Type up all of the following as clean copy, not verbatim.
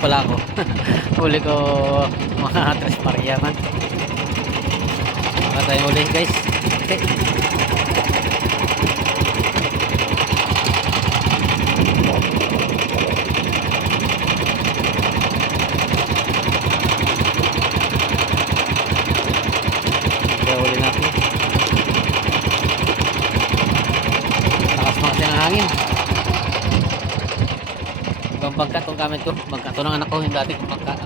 pala ako. Huli ko mga tres paria man. Baka tayo huli guys. Okay. Kaya huli natin. Lakas mga ng hangin. Ibang bangka itong gamit ko. Bangka ito ng anak ko. Yung dati kong bangka.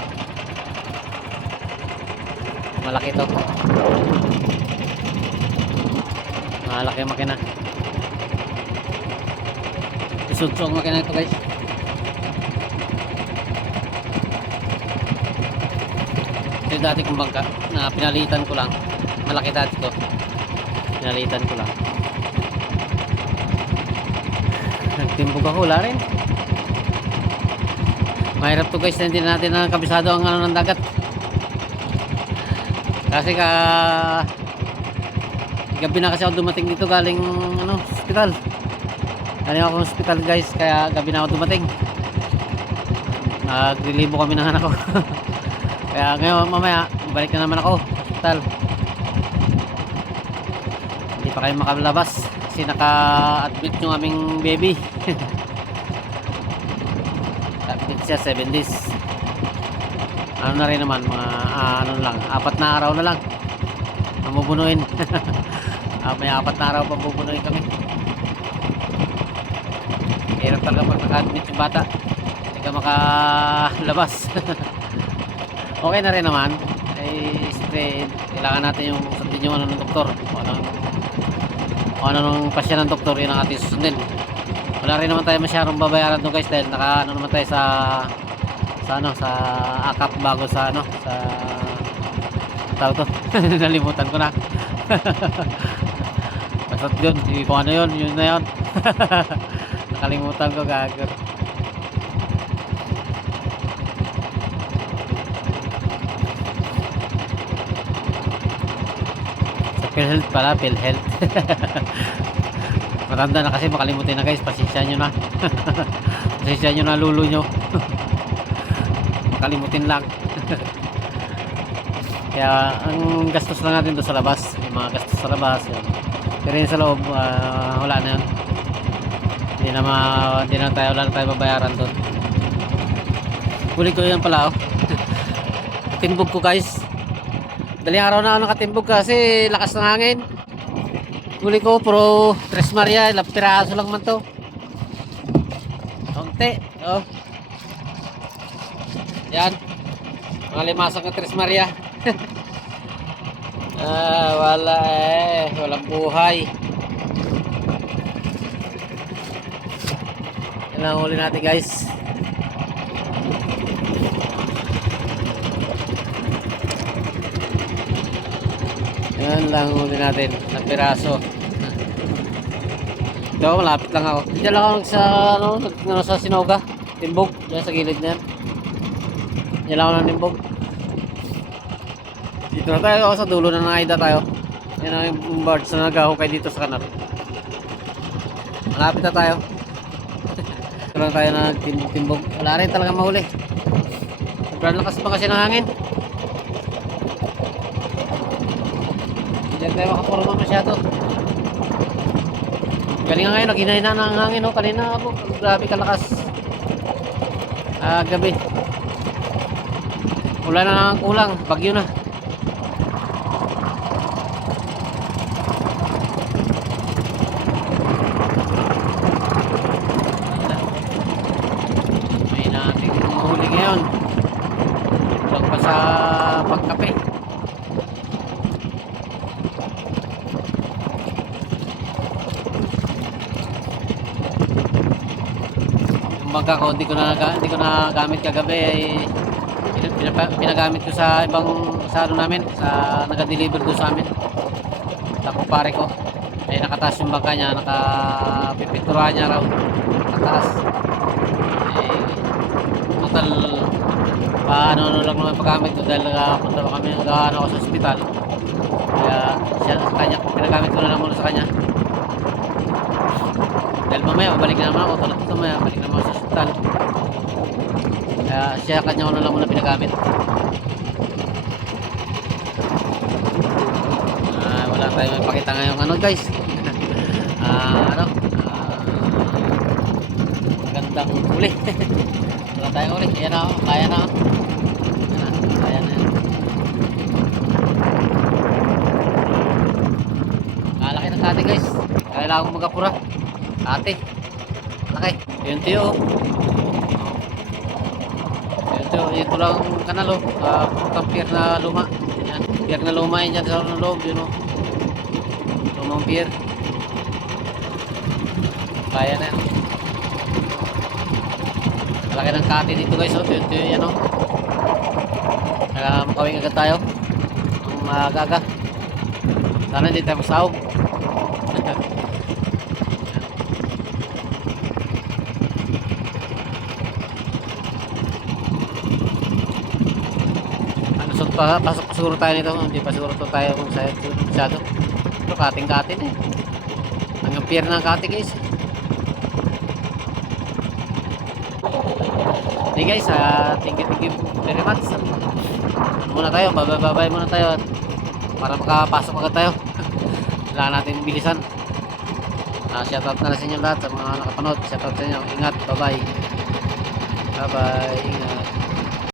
Malaki ito. Malaki ang makina. Isudso ang makina ito guys. Ito yung dati kong bangka na pinalitan ko lang. Malaki dati ito. Pinalitan ko lang. Nagtimbog ako. Wala rin. Mahirap to guys, hindi natin na kabisado ang ano ng dagat. Kasi gabi na kasi ako dumating dito galing hospital. Galing ako hospital guys, kaya gabi na ako dumating. Naglilibo kami ng anak ko. Kaya ngayon mamaya, balik na naman ako hospital. Hindi pa kayo makalabas kasi naka-admit yung aming baby. Admit siya 7 days. Ano na rin naman mga ano lang, 4 na araw na lang mabubunuin. May 4 na araw pa bubunuin kami. Hirap talaga pag naka-admit yung bata, hindi ka makalabas. Okay na rin naman ay siyempre kailangan natin yung sundin yung ano ng doktor, ano ng pasya ng doktor, yun ang ating susundin. Wala rin naman tayo masyadong babayaran doon guys dahil naka ano naman tayo sa akap bago sa tawag to. Nalimutan ko na. Basta yun, kung ano yun na yun. Nakalimutan ko gagawin. Sa PhilHealth pala, PhilHealth. Matanda na kasi makalimutin na guys, pasensya nyo na. Pasensya nyo na lulo nyo. Makalimutin lang. Kaya ang gastos lang natin doon sa labas, yung mga gastos sa labas yun. Pero yun sa loob, wala na yun. Hindi na tayo, wala na tayo babayaran doon. Huli ko yan pala timbog ko guys. Daling araw na ako nakatimbog kasi lakas ng hangin. Huli ko pro Tres Maria, ilang piraso lang man to. Konti, oh. Yan. Mga limasang ng Tres Maria. Wala walang buhay. Yan lang huli natin guys. Yan lang huli natin ng piraso. Ito, malapit lang ako. Diyan lang ako sa Sinoga. Timbog, diyan sa gilid na yan. Diyan lang ako ng timbog. Dito na tayo sa dulo na ng Aida tayo. Yan ang yung birds na nag-ahukay dito sa kanan. Malapit na tayo. Ito lang tayo na timbog. Wala rin talaga mahuli. Sobrang lakas pa kasi ng hangin. Diyan tayo makaporma masyado. Galing nga ngayon, naghinahina na ang hangin. Kanina ako, grabe kalakas. Gabi. Wala na lang ang kulang, bagyo na. May nating mahuli ngayon. Kulang pa sa pagkape. Bangka ko hindi ko na gamit kagabi ay pinagamit ko sa ibang namin sa naga-deliver ko sa amin sa kumpare ko ay nakataas yung bangka niya, nakapipinturahan niya raw nakataas total paano lang naman paggamit ko dahil punta pa kami ako sa ospital kaya siya sa kanya pinagamit ko na lang muna sa kanya dahil mamaya balik na naman ako tulad ito mamaya balik na naman sa ospital kaya siya kanya ano lang muna pinagamit. Wala tayong ipakita ngayong ano guys. Ano? Magandang huli. Wala tayong huli. Ayan na, kaya na. Kaya na. Kalaki ng kate guys. Kailangan kong magapura. Ate. Malaki. Yun tiyo. Yun tiyo. Ito lang kanal oh. Putang pier na luma. Yan. Pier na luma yun dyan sa loob. Yun oh. Lumang pier. Kaya na yan. Malaki ng kate dito guys oh. Yun tiyo yan oh. Kaya makawing agad tayo. Ang magaga. Sana hindi tayo masahog. Pasok siguro tayo nito. Hindi pa siguro to tayo kung masyado. Pero kating-kating eh. Hanggang pier ng kating guys. Hey guys, thank you very much. Muna tayo, babay muna tayo para makapasok agad tayo. Kailangan natin bilisan. Shoutout na sa inyo lahat sa mga nakapanood. Shoutout sa inyo. Ingat, bye bye. Bye bye, ingat.